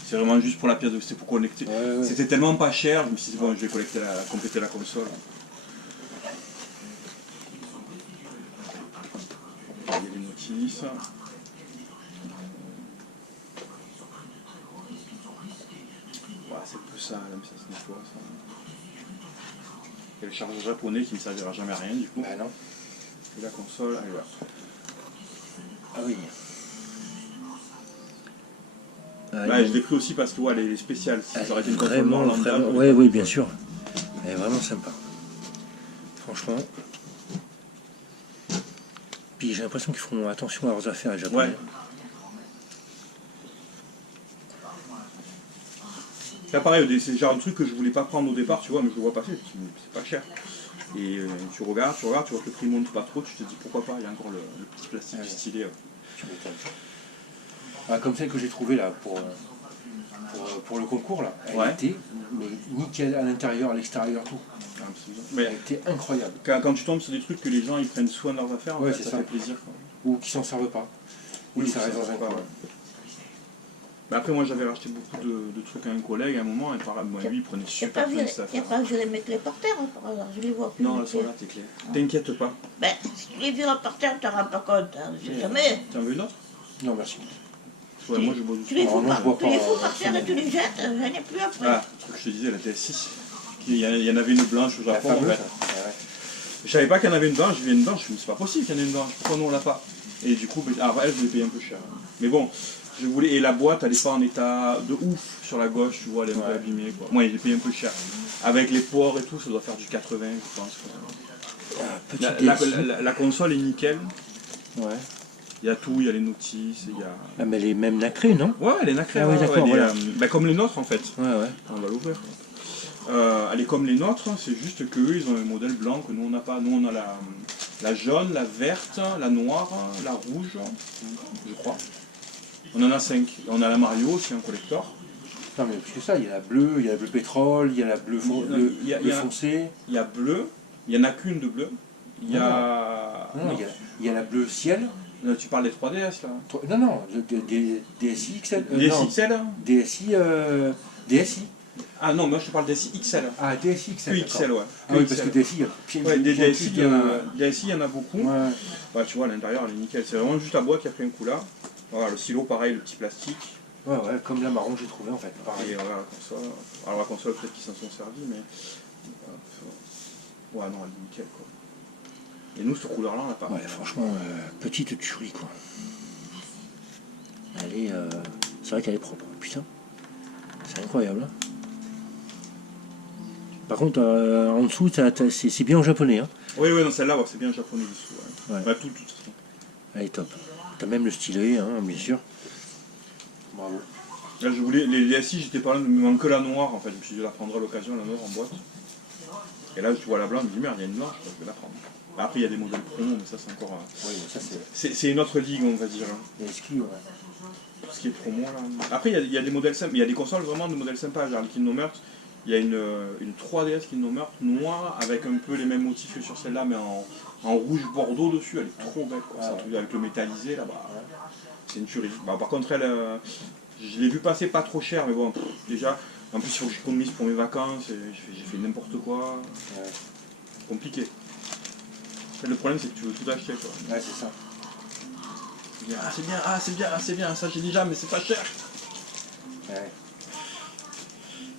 C'est vraiment juste pour la pièce de c'était pour connecter. Ouais. C'était tellement pas cher, je me suis dit bon je vais compléter la console. Il y a les notices. Ouais, c'est plus ça, même ça se nettoie ça. Il y a le chargeur japonais qui ne servira jamais à rien du coup. Bah non. Et la console, elle est là. Ah oui. Bah, je l'ai pris aussi parce que ouais, elle est spéciale. Si ça aurait été une console Vraiment, lambda, vraiment. j'aurais Oui, pas bien pris. sûr. Elle est vraiment sympa. Franchement. Puis j'ai l'impression qu'ils font attention à leurs affaires, les Japonais. Ouais. Là pareil, c'est le genre de truc que je voulais pas prendre au départ, tu vois, mais je le vois passer, c'est pas cher. Et tu regardes, tu vois que le prix monte pas trop, tu te dis pourquoi pas, il y a encore le petit plastique Ouais. stylé. Tu m'étonnes. Ah, comme celle que j'ai trouvée là pour le concours là. Elle Ouais. était mais nickel à l'intérieur, à l'extérieur, tout. Mais Elle était incroyable. quand tu tombes sur des trucs que les gens ils prennent soin de leurs affaires, en Ouais, fait, c'est ça ça. fait plaisir. Quoi. Ou qui s'en servent pas. Oui, Oui, ça ça reste dans reste un pas, coin. ouais. Mais après moi j'avais racheté beaucoup de trucs à un collègue à un moment, et moi, lui il prenait Il n'y a super pas soin de ses y a affaires. pas vu les mettre les par terre par hasard, je les vois plus. Non, elles sont là, tes clés. T'inquiète pas. Ben, si tu les verras par terre, tu t'en rends pas compte. Hein. Je sais jamais. T'en veux une autre? Non, merci. Ouais, moi je bois du Tu les Alors, fous non, je vois tu les pas, fous par terre et tu les jettes, j'en ai plus après. Ah, le truc que je te disais, la TS6. Il y en avait une blanche au La Japon en fameuse. fait. Ouais. Je savais pas qu'il y en avait une blanche, je viens une blanche, je me dis c'est pas possible qu'il y en ait une blanche, pourquoi nous on l'a pas? Et du coup, elle je l'ai payé un peu cher. Mais bon, je voulais, et la boîte elle est pas en état de ouf sur la gauche, tu vois, elle est un peu Ouais. abîmée quoi. Moi j'ai payé un peu cher. Avec les ports et tout, ça doit faire du 80 je pense. Petit La, DSi. la console est nickel, Ouais. il y a tout, il y a les notices, il y a. Ah, mais elle est même nacrée, non? Ouais, elle est nacrée, Ah oui, ouais, d'accord, elle est, voilà. comme les nôtres en fait. Ouais, ouais. On va l'ouvrir. Elle est comme les nôtres, c'est juste qu'eux ils ont un modèle blanc que nous on n'a pas. Nous on a la jaune, la verte, la noire, la rouge, je crois. On en a 5. On a la Mario aussi, un collector. Non, mais plus que ça, il y a la bleue, il y a la bleu pétrole, il y a la bleu, Il y a- bleu foncé. Il y a bleu, il n'y en a qu'une de bleu. Il y a. Non, il y a la bleu ciel. Tu parles des 3DS là. Non, non, DSi XL. Non, DSXL DSi DSi. Ah non, moi je te parle DSi XL. Ah, DSi XL. Que XL, ouais. Ah oui, parce que DSi, il y a Ouais, des plein de DSi, types il y en a beaucoup. Ouais. Ouais, tu vois, à l'intérieur, elle est nickel. C'est vraiment juste la boîte qui a pris un coup là. Voilà, le silo, pareil, le petit plastique. Ouais, comme la marron, j'ai trouvé en fait. Pareil. Et voilà, la console. Alors la console, peut-être qu'ils s'en sont servis, mais. Ouais, non, elle est nickel, quoi. Et nous, cette couleur-là, on l'a pas. Ouais, franchement, petite tuerie, quoi. Elle est... c'est vrai qu'elle est propre. Putain, c'est incroyable. Hein. Par contre, en dessous, c'est bien en japonais. Hein. Oui, non, celle-là, ouais, c'est bien japonais dessous. Ouais. Bah, tout. Elle est top. T'as même le stylet, hein, bien sûr. Bravo. Là, je voulais, les DSi, j'étais pas là, il me manque que la noire, en fait. Je me suis dit, je la prendrai à l'occasion, la noire en boîte. Et là, tu vois la blanche, je me dis, merde, il y a une blanche, je vais la prendre. Après, il y a des modèles promo, mais ça, c'est encore... Oui, ça c'est... C'est une autre ligue, on va dire. Hein. Les skis, ouais. Tout ce qui est promo, là. Après, il y a des modèles simples, il y a des consoles vraiment de modèles sympas, genre le Kingdom Hearts. Il y a une 3DS Kingdom Hearts noire, avec un peu les mêmes motifs que sur celle-là, mais en rouge bordeaux dessus. Elle est trop belle, quoi. Ouais. Avec le métallisé, là-bas. C'est une tuerie. Bah, par contre, elle... je l'ai vu passer pas trop cher, mais bon, déjà... En plus, il faut que j'économise pour mes vacances, j'ai fait n'importe quoi. Ouais. Compliqué. Le problème, c'est que tu veux tout acheter, quoi. Ouais, c'est ça. C'est bien, ça j'ai déjà, mais c'est pas cher. Ouais.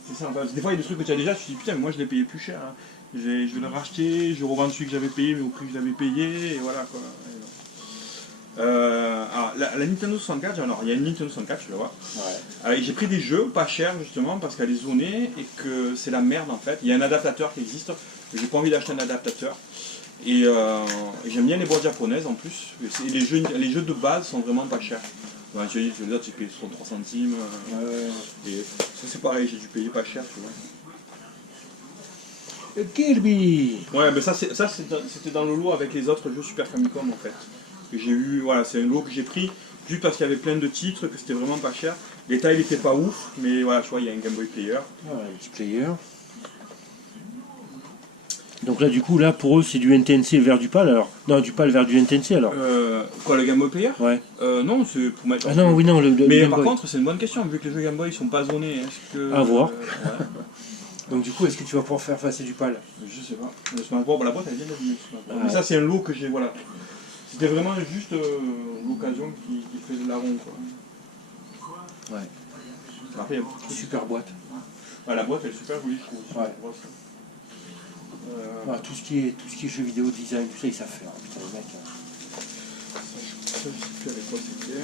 C'est ça, des fois, il y a des trucs que tu as déjà, tu te dis, putain, mais moi je l'ai payé plus cher. Hein. Je vais le racheter, je revends celui que j'avais payé, mais au prix que je l'avais payé, et voilà, quoi. Alors, la Nintendo 64, alors, il y a une Nintendo 64, tu la vois. Ouais. J'ai pris des jeux pas chers, justement, parce qu'elle est zonée, et que c'est la merde, en fait. Il y a un adaptateur qui existe, mais j'ai pas envie d'acheter un adaptateur. Et j'aime bien les boîtes japonaises en plus. Et les jeux de base sont vraiment pas chers. Ouais, j'ai payé 63 centimes. Et ça c'est pareil, j'ai dû payer pas cher, tu vois. Kirby. Ouais, mais ça c'était dans le lot avec les autres jeux Super Famicom en fait. Que j'ai eu, voilà, c'est un lot que j'ai pris juste parce qu'il y avait plein de titres, que c'était vraiment pas cher. Les tailles étaient pas ouf, mais voilà, tu vois, il y a un Game Boy Player. Ouais, un petit player. Donc là, du coup, là, pour eux, c'est du NTNC vers du PAL, alors? Non, du PAL vers du NTNC, alors? Quoi, le Game Boy Player? Ouais. Non, c'est pour mettre... Ah non, oui, non, mais Game par Boy. contre, c'est une bonne question, vu que les jeux Game Boy sont pas zonés, est-ce que... À voir. Ouais. Donc du coup, est-ce que tu vas pouvoir faire passer du PAL? Je sais pas. La boîte, elle vient d'abîmer. Mais ça, c'est un lot que j'ai, voilà. C'était vraiment juste l'occasion qui faisait la ronde, quoi. Ouais. Après, il y a super boîte. Ouais, la boîte, elle est super jolie, je trouve. Ouais. Tout ce qui est jeux vidéo, design, tout ça, ils savent faire. Putain, les mecs. Ça, je sais plus avec quoi c'était.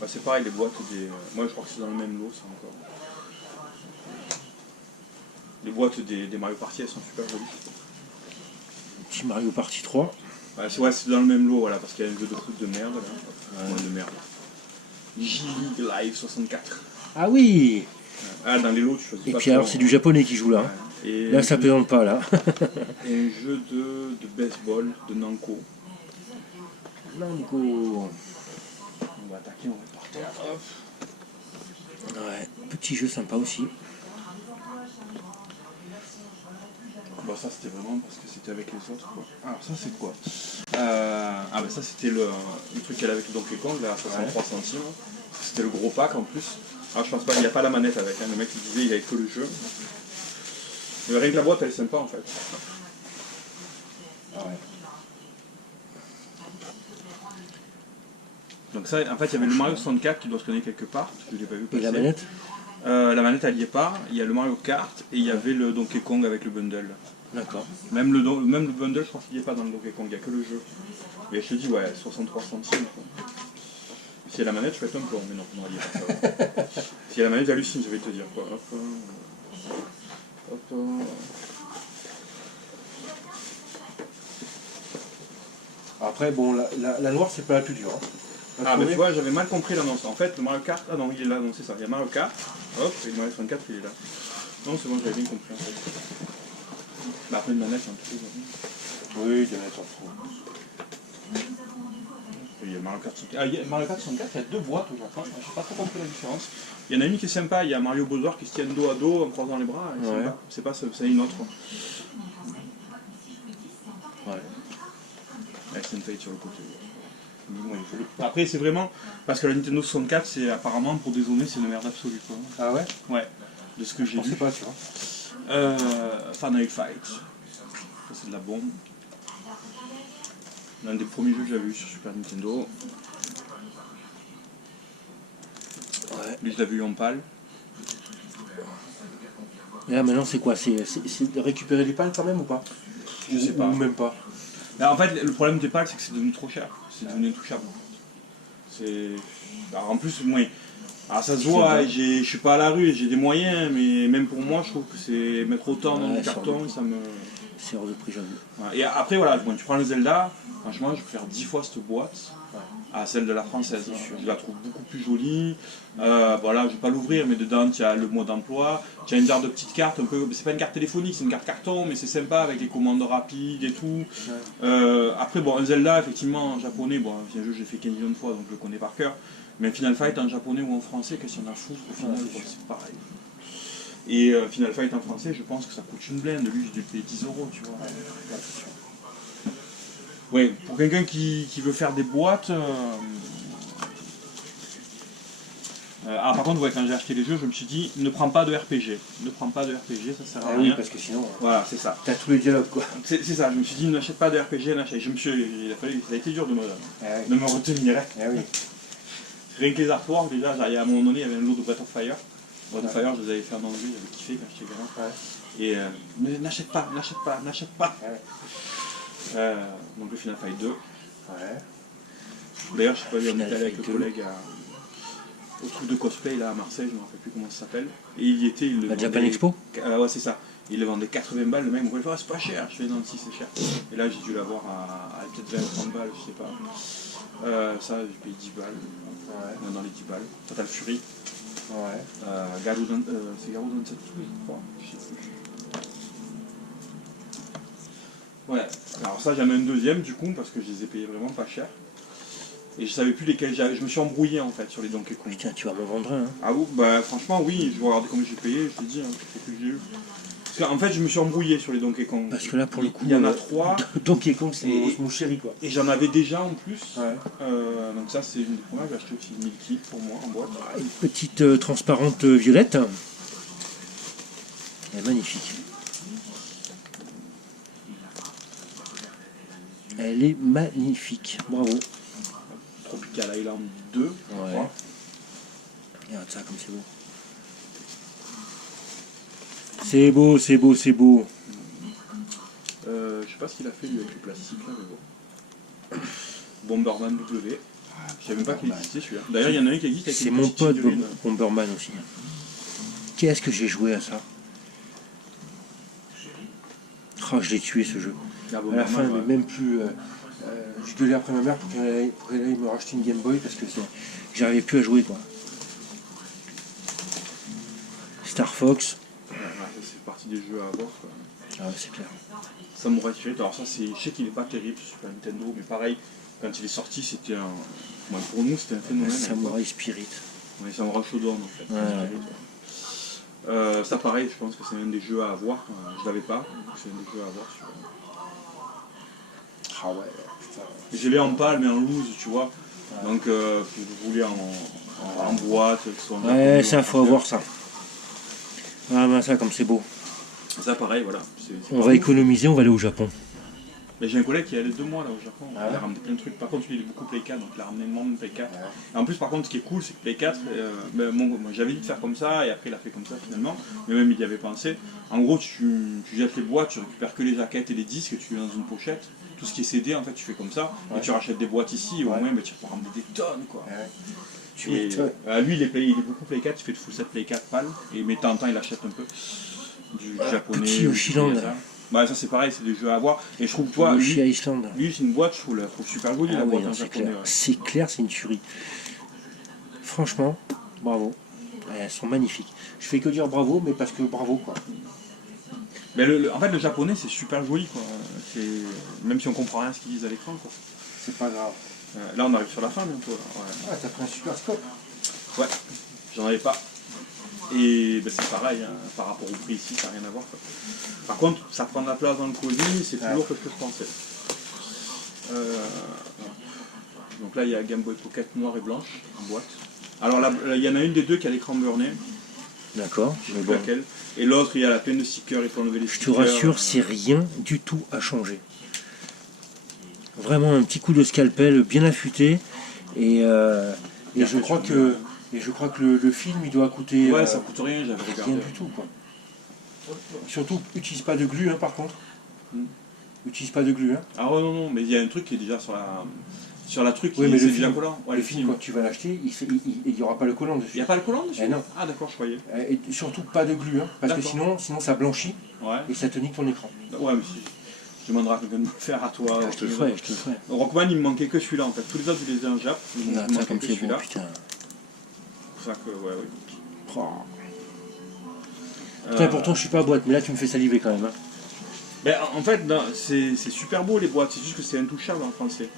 Ouais, c'est pareil, les boîtes des... Moi, je crois que c'est dans le même lot, ça encore. Les boîtes des Mario Party, elles sont super jolies. Petit Mario Party 3. Ouais, c'est dans le même lot, voilà, parce qu'il y a un jeu de foot de merde, là. Ouais, de merde. J-League Live 64. Ah oui. Ah, dans les lots, tu choisis pas. Et puis alors, c'est du japonais qui joue là. Ouais. Et là, ça plaisante pas, là. Et un jeu de baseball de Namco. Namco. On va attaquer, on va partir. Hop. Ouais, petit jeu sympa aussi. Bon, ça c'était vraiment parce que c'était avec les autres, quoi. Alors ça c'est quoi? Ah bah ça c'était le truc qu'elle avait avec le Donkey Kong, là, à 63 centimes. C'était le gros pack en plus. Alors je pense pas, il n'y a pas la manette avec, hein. Le mec il disait il avait que le jeu. Mais rien que la boîte elle est sympa en fait. Ah ouais. Donc ça, en fait il y avait le Mario 64 qui doit se connaître quelque part, parce que je l'ai pas vu passer. Et la manette? La manette elle y est pas, il y a le Mario Kart et il y avait le Donkey Kong avec le bundle. D'accord. Même le bundle je pense qu'il n'y est pas dans le Donkey Kong, il n'y a que le jeu. Mais je te dis ouais, 63 centimes. Quoi. Si y a la manette, je vais être un peu mais non, il n'y a pas ça. Si y a la manette, j'hallucine, je vais te dire quoi. Hop. Après bon, la noire c'est pas la plus dure. Hein. Ah mais tu vois, j'avais mal compris l'annonce. En fait, le Mario Kart, ah non, il est là, non c'est ça. Il y a Mario Kart, hop, et le Mario 64 il est là. Non, c'est bon, j'avais bien compris en fait. Bah après une manette, c'est un truc. Oui, des manettes en dessous. Il y a Mario Kart 64. Ah, il y a Mario Kart 64, il y a deux boîtes au Japon, je n'ai pas trop compris la différence. Il y en a une qui est sympa, il y a Mario Bowser qui se tient dos à dos en croisant les bras, et ouais. C'est pas, c'est une autre. Ouais. Avec Sentai sur le côté. Bon, après, c'est vraiment. Parce que la Nintendo 64, c'est apparemment, pour dézonner, c'est une merde absolue. Quoi. Ah ouais? Ouais, de ce que j'ai Je vu. sais pas, tu vois. Final Fight. Ça, c'est de la bombe. L'un des premiers jeux que j'avais eu sur Super Nintendo. Ouais. Lui, je l'avais eu en pâle. Et là maintenant c'est quoi? C'est de récupérer les pales quand même ou pas? Je sais pas. Ou même pas. Là, en fait, le problème des pales, c'est que c'est devenu trop cher. C'est devenu intouchable. Alors, en plus, moi, alors ça se voit, je suis pas à la rue, j'ai des moyens, mais même pour moi, je trouve que c'est mettre autant dans du carton, ça me. C'est hors de prix, j'avoue. Ouais. Et après, voilà, bon, tu prends le Zelda, franchement, je préfère 10 fois cette boîte à celle de la française. Je la trouve beaucoup plus jolie. Voilà, je vais pas l'ouvrir, mais dedans, tu as le mode d'emploi, tu as une genre de petite carte, un peu. C'est pas une carte téléphonique, c'est une carte carton, mais c'est sympa avec les commandes rapides et tout. Après, bon, un Zelda, effectivement, en japonais, bon, c'est un jeu que j'ai fait 15 millions de fois, donc je le connais par cœur. Mais Final Fight en japonais ou en français, qu'est-ce qu'il y en a à foutre au final, bon, c'est pareil. Et Final Fight en français, je pense que ça coûte une blinde. Lui, j'ai dû payer 10 €, tu vois. Ouais, pour quelqu'un qui veut faire des boîtes. Par contre, ouais, quand j'ai acheté les jeux, je me suis dit, ne prends pas de RPG. Ne prends pas de RPG, ça sert à rien. Oui, parce que sinon, voilà, c'est ça. t'as tous les dialogues quoi. C'est ça, je me suis dit, n'achète pas de RPG, n'achète. Ça a été dur de me retenir. Ah oui. Rien que les artworks, déjà, à un moment donné, il y avait un lot de Breath of Fire. Breath of Fire, je les avais fait en anglais, j'avais kiffé quand j'étais gamin. Et n'achète pas. Ouais. Donc le Final Fight 2. Ouais. D'ailleurs, je sais pas, on Final était allé avec Fight le 2. collègue au truc de cosplay là à Marseille, je me rappelle plus comment ça s'appelle. Et il y était. Il le La vendait- Japan Expo? Ouais, c'est ça. Il le vendait 80 balles, le mec me dit c'est pas cher. Je fais non, si c'est cher. Et là, j'ai dû l'avoir à peut-être 20-30 balles, je sais pas. Ça, j'ai payé 10 balles. Ouais. Dans les 10 balles. Fatal Fury. Ouais. C'est Garudan Setsu, je crois. Je sais plus. Ouais, alors ça j'en ai un deuxième du coup parce que je les ai payés vraiment pas cher. Et je savais plus lesquels j'avais. Je me suis embrouillé en fait sur les Donkey Kong. Putain, tu vas m'en vendre un. Hein. Ah oui, bah franchement oui, je vais regarder combien j'ai payé, je te dis, c'est plus que j'ai eu. Parce qu'en fait je me suis embrouillé sur les Donkey Kong. Parce que là pour le coup, il y en a 3 Donkey Kong c'est Et- mon chéri quoi. et j'en avais déjà en plus. Ouais. Donc ça c'est une des premières, j'ai acheté aussi une Milky pour moi en boîte. Une petite transparente violette. Elle est magnifique. Elle est magnifique. Bravo. Tropical Island 2. je Ouais. crois. Regarde ça comme c'est beau. C'est beau, c'est beau, c'est beau. Je sais pas ce qu'il a fait lui avec le plastique là, mais bon. Bomberman W. Je savais même pas qu'il existait celui-là. D'ailleurs, il y en a un qui existe avec C'est une mon petite pote figurine. Bomberman aussi. Qu'est-ce que j'ai joué à ça? Oh, je l'ai tué ce jeu. Ah, À la Bomberman, fin, ouais. mais même plus. Je gueulais après ma mère pour qu'elle aille me racheter une Game Boy parce que j'arrivais plus à jouer quoi. Star Fox. Ouais, ça c'est partie des jeux à avoir. Quoi. Ah ouais, c'est clair. Samurai Spirit, alors ça c'est. Je sais qu'il est pas terrible sur Super Nintendo, mais pareil, quand il est sorti c'était un. Moi, pour nous c'était un phénomène. Samurai Spirit. Ouais, Samurai Shodown en fait. Ouais. Ça pareil, je pense que c'est un des jeux à avoir. Je l'avais pas, donc c'est un des jeux à avoir sur. Ah ouais, putain. Je l'ai en pâle mais en loose, tu vois. Donc si vous voulez en boîte, que ce soit en Ouais, japonais, ça en faut français. avoir ça. Ah ben ça comme c'est beau. Ça pareil, voilà. On va économiser, on va aller au Japon. Mais j'ai un collègue qui est allé 2 mois là au Japon, Ah il ouais a ramené plein de trucs. Par contre, lui, il est beaucoup Play 4, donc il a ramené énormément de Play 4. Et en plus, par contre, ce qui est cool, c'est que Play 4, moi j'avais dit de faire comme ça, et après il a fait comme ça finalement, mais même il y avait pensé. En gros, tu jettes les boîtes, tu récupères que les jaquettes et les disques, tu les mets dans une pochette. Tout ce qui est CD, en fait, tu fais comme ça, et tu rachètes des boîtes ici, et au moins tu peux ramener des tonnes quoi. Tu Et, m'étonnes. lui, il est beaucoup Play 4, il fait de full set Play 4 pâle, mais de temps en temps, il achète un peu du japonais. Petit Yoshiland. Bah, ça c'est pareil, c'est des jeux à avoir. Et je trouve, toi, Yoshi lui, Island. c'est une boîte, je trouve super jolie Ah la oui, boîte non, en c'est japonais. clair. Ouais. C'est clair, c'est une tuerie. Franchement, bravo. Ouais, elles sont magnifiques. Je fais que dire bravo, mais parce que bravo quoi. Mais en fait, le japonais c'est super joli quoi. Même si on comprend rien à ce qu'ils disent à l'écran quoi. C'est pas grave. Là, on arrive sur la fin bientôt. Là. Ouais. Ah, t'as pris un super scope. Ouais, j'en avais pas. Et ben, c'est pareil, hein, par rapport au prix ici, ça n'a rien à voir. Quoi. Par contre, ça prend de la place dans le colis, c'est plus lourd que ce que je pensais. Donc là, il y a Game Boy Pocket noire et blanche en boîte. Alors là, il y en a une des deux qui a l'écran burné, D'accord. je sais Mais plus bon, laquelle. Et l'autre, il y a la peine de stickers, il faut enlever les je te stickers. rassure, c'est rien du tout à changer. Vraiment un petit coup de scalpel bien affûté. Et je crois que le film, il doit coûter Ouais, ça coûte rien, j'avais rien regardé. du tout, quoi. Surtout, utilise pas de glu, hein, par contre. Mm. Utilise pas de glu, hein. Ah ouais, non, mais il y a un truc qui est déjà sur la truc, Oui, mais c'est le déjà film, collant. Ouais, le film, quand tu vas l'acheter, il n'y aura pas le collant Il dessus. n'y a pas le collant dessus? Eh non. Ah d'accord, je croyais. Et surtout pas de glu, hein, parce que D'accord. sinon ça blanchit Ouais. et ça te nique ton écran. Ouais, mais si. Je demanderai à quelqu'un de me le faire à toi. Je te le ferai, je te le ferai. Rockman, il me manquait que celui-là en fait. Tous les autres, je les ai en Jap. Il me Ah, ça, manquait comme que c'est bon, celui-là. putain. C'est pour ça que, ouais. Oh. Putain, pourtant je suis pas à boîte, mais là tu me fais saliver quand même. Hein. Ben, en fait, c'est super beau les boîtes, c'est juste que c'est intouchable en français.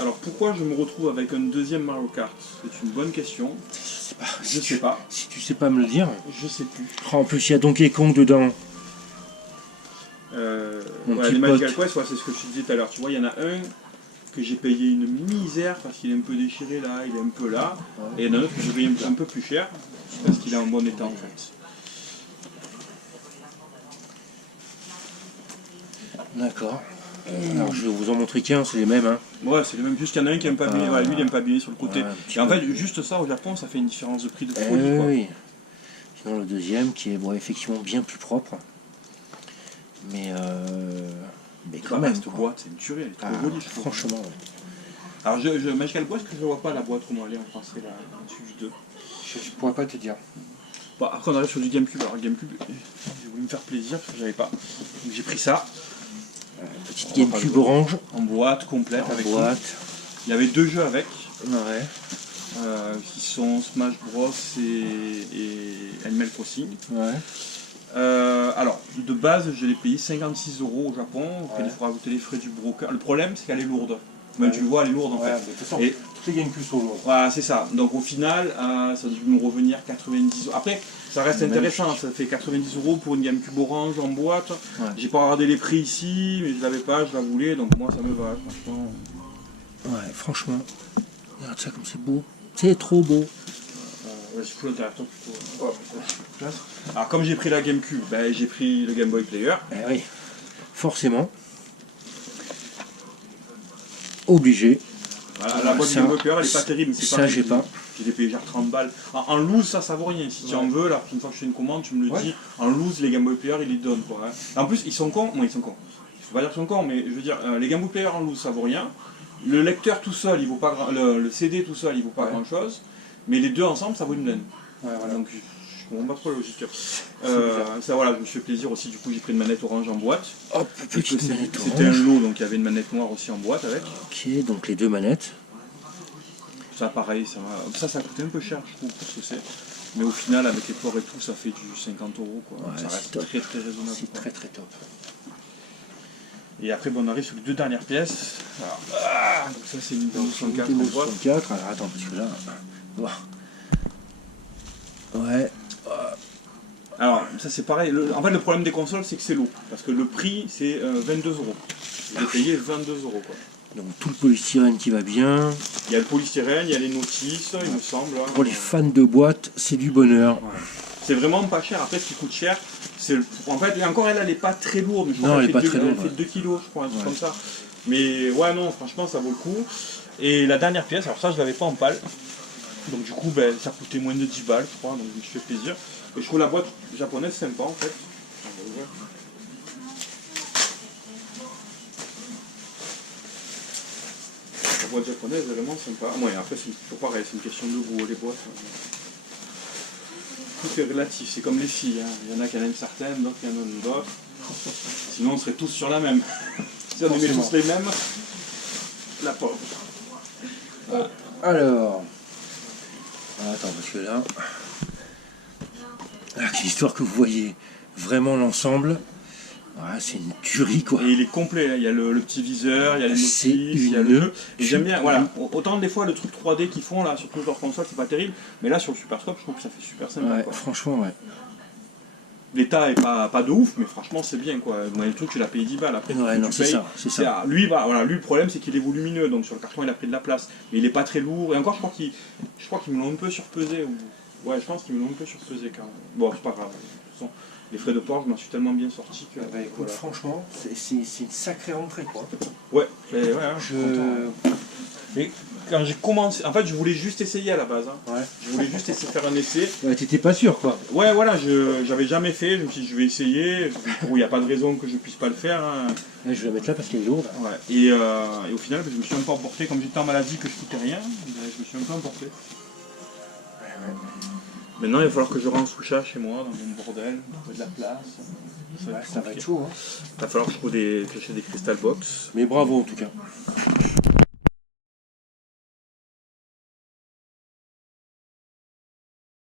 Alors pourquoi je me retrouve avec un deuxième Mario Kart? C'est une bonne question. Je sais pas. Je sais pas. Si tu sais pas me le dire. Je sais plus. Oh, en plus il y a Donkey Kong dedans. Mon Ouais, petit les Magical pote. Quest, ouais, c'est ce que je te disais tout à l'heure. Tu vois, il y en a un que j'ai payé une misère parce qu'il est un peu déchiré là, il est un peu là. Et il y en a un autre que j'ai payé un peu plus cher parce qu'il est en bon état en fait. D'accord. Alors je vais vous en montrer qu'un, c'est les mêmes. Hein. Ouais, c'est le même, juste qu'il y en a un qui aime pas abîmer, ouais, lui il aime pas abîmer sur le côté. Ouais, un petit Et en peu. fait, juste ça au Japon, ça fait une différence de prix de Eh folie quoi. oui. Sinon le deuxième qui est bon, effectivement bien plus propre. Mais quand même. Cette Quoi. boîte, c'est une tuerie, elle est trop Ah, jolie, je trouve. franchement. Ouais. Alors, Magical Quest, que je vois pas la boîte, comment elle est en français là, dessus du 2. Je pourrais pas te dire. Bon, après, on arrive sur du Gamecube. Alors, Gamecube, j'ai voulu me faire plaisir parce que j'avais pas. Donc, j'ai pris ça Petite On va pas GameCube le voir. orange. en boîte complète En avec boîte. tout. Il y avait deux jeux avec, Ouais. qui sont Smash Bros et Animal Crossing. Ouais. Alors, de base, je l'ai payé 56 € au Japon. Après, Ouais. il faut rajouter les frais du broker. Le problème, c'est qu'elle est lourde. Même tu le vois, elle est lourde en Ouais, fait. mais de toute façon, Et toutes les GameCube sont lourdes. voilà, c'est ça. Donc au final, ça a dû me revenir 90 €. Après, ça reste intéressant. Ça fait 90 € pour une GameCube orange en boîte. Ouais. J'ai pas regardé les prix ici, mais je l'avais pas, je la voulais, donc moi ça me va. Franchement. Ouais, franchement. Regarde ça comme c'est beau. C'est trop beau. Ouais, je fous l'intérieur plutôt. Place. Alors comme j'ai pris la GameCube, ben, j'ai pris le Game Boy Player. Eh oui. Forcément. Obligé. Voilà, la boîte Ça, du Game Boy Player, elle est pas terrible, mais c'est ça, pas j'ai pas. Je l'ai payé genre 30 balles. En loose, ça vaut rien. Si tu en veux, la prochaine fois que je fais une commande, tu me le Ouais. dis. En loose, les Game Boy Player, ils les donnent. Quoi, hein. En plus, ils sont cons. Moi, ils sont cons. Il faut pas dire qu'ils sont cons, mais je veux dire, les Game Boy Player en loose, ça vaut rien. Le lecteur tout seul, il vaut pas le CD tout seul, il vaut pas Ouais. grand chose. Mais les deux ensemble, ça vaut une blinde. Ouais, voilà. Donc, je comprends pas trop la logique. Ça, voilà, je me suis fait plaisir aussi. Du coup, j'ai pris une manette orange en boîte. Hop, Parce petite que manette C'était un orange. lot, donc il y avait une manette noire aussi en boîte avec. Ok, donc les deux manettes. Ça, pareil, ça coûtait un peu cher, je trouve, pour ce que c'est. Mais au final, avec les ports et tout, ça fait du 50 €. Quoi. Ouais, Ça c'est reste top. très très raisonnable. C'est quoi. très très top. Et après, bon, on arrive sur les deux dernières pièces. Alors, donc ça, c'est une Nintendo 64 en Nintendo boîte. 64. Alors attends, parce que là. Bon. Ouais. Alors, ça, c'est pareil. En fait, le problème des consoles, c'est que c'est lourd. Parce que le prix, c'est 22 €. J'ai payé 22 €. Quoi. Donc tout le polystyrène qui va bien. Il y a le polystyrène, il y a les notices, il me semble. hein. Pour les fans de boîte, c'est du bonheur. C'est vraiment pas cher. Après, ce qui coûte cher, c'est en fait, et encore elle est pas très lourde. Mais je crois Non, qu'elle elle est pas fait très deux- lourde, Elle fait ouais. 2 kilos, je crois, un truc Ouais. comme ça. Mais ouais, non, franchement, ça vaut le coup. Et la dernière pièce, alors ça, je l'avais pas en pâle. Donc du coup, ben, ça coûtait moins de 10 balles, je crois. Donc je me suis fait plaisir. Et je trouve la boîte japonaise sympa, en fait. On va ouvrir. La boîte japonaise est vraiment sympa. Ouais, après, c'est toujours pareil, c'est une question de goût, les boîtes. Tout est relatif, c'est comme les filles. Hein. Il y en a qui en aiment certaines, d'autres qui en aiment d'autres. Sinon, on serait tous sur la même. Si on aimait Forcément. tous les mêmes, la pauvre. Alors. Attends, parce que là. Ah, histoire que vous voyez vraiment l'ensemble. Voilà, c'est une tuerie quoi. Et il est complet, hein. Il y a le petit viseur, il y a les notices, C'est il y a une le jeu. Et j'aime bien, tuerie. voilà, autant des fois le truc 3D qu'ils font là, surtout leur console, c'est pas terrible, mais là sur le Super Scope, je trouve que ça fait super sympa. Ouais, Quoi. franchement, ouais. l'état est pas de ouf, mais franchement c'est bien quoi. Moi, le truc tu l'as payé 10 balles après. Ouais, non, tu c'est payes. ça. Lui, voilà, lui le problème c'est qu'il est volumineux, donc sur le carton il a pris de la place. Mais il est pas très lourd, et encore je crois qu'ils me l'ont un peu surpesé. Ouais, je pense qu'ils me l'ont un peu surpesé quand même. Bon, c'est pas grave. De toute façon, les frais de port, je m'en suis tellement bien sorti que. Écoute, voilà. franchement, c'est une sacrée rentrée quoi. Ouais, hein, je suis content. Et quand j'ai commencé, en fait je voulais juste essayer à la base. Hein. Ouais. Je voulais juste essayer de faire un essai. Ouais, t'étais pas sûr quoi. Ouais, voilà, j'avais jamais fait, je me suis dit je vais essayer. Il n'y a pas de raison que je puisse pas le faire. Hein. Ouais, je vais la mettre là parce qu'elle est lourde. Ouais. Et au final, je me suis un peu emporté, comme j'étais en maladie que je foutais rien, je me suis un peu emporté. Maintenant, il va falloir que je rentre sous chat chez moi, dans mon bordel, trouver de la place. Ça va être chaud. Hein. Il va falloir que je trouve que j'achète des crystal box. Mais bravo en tout cas.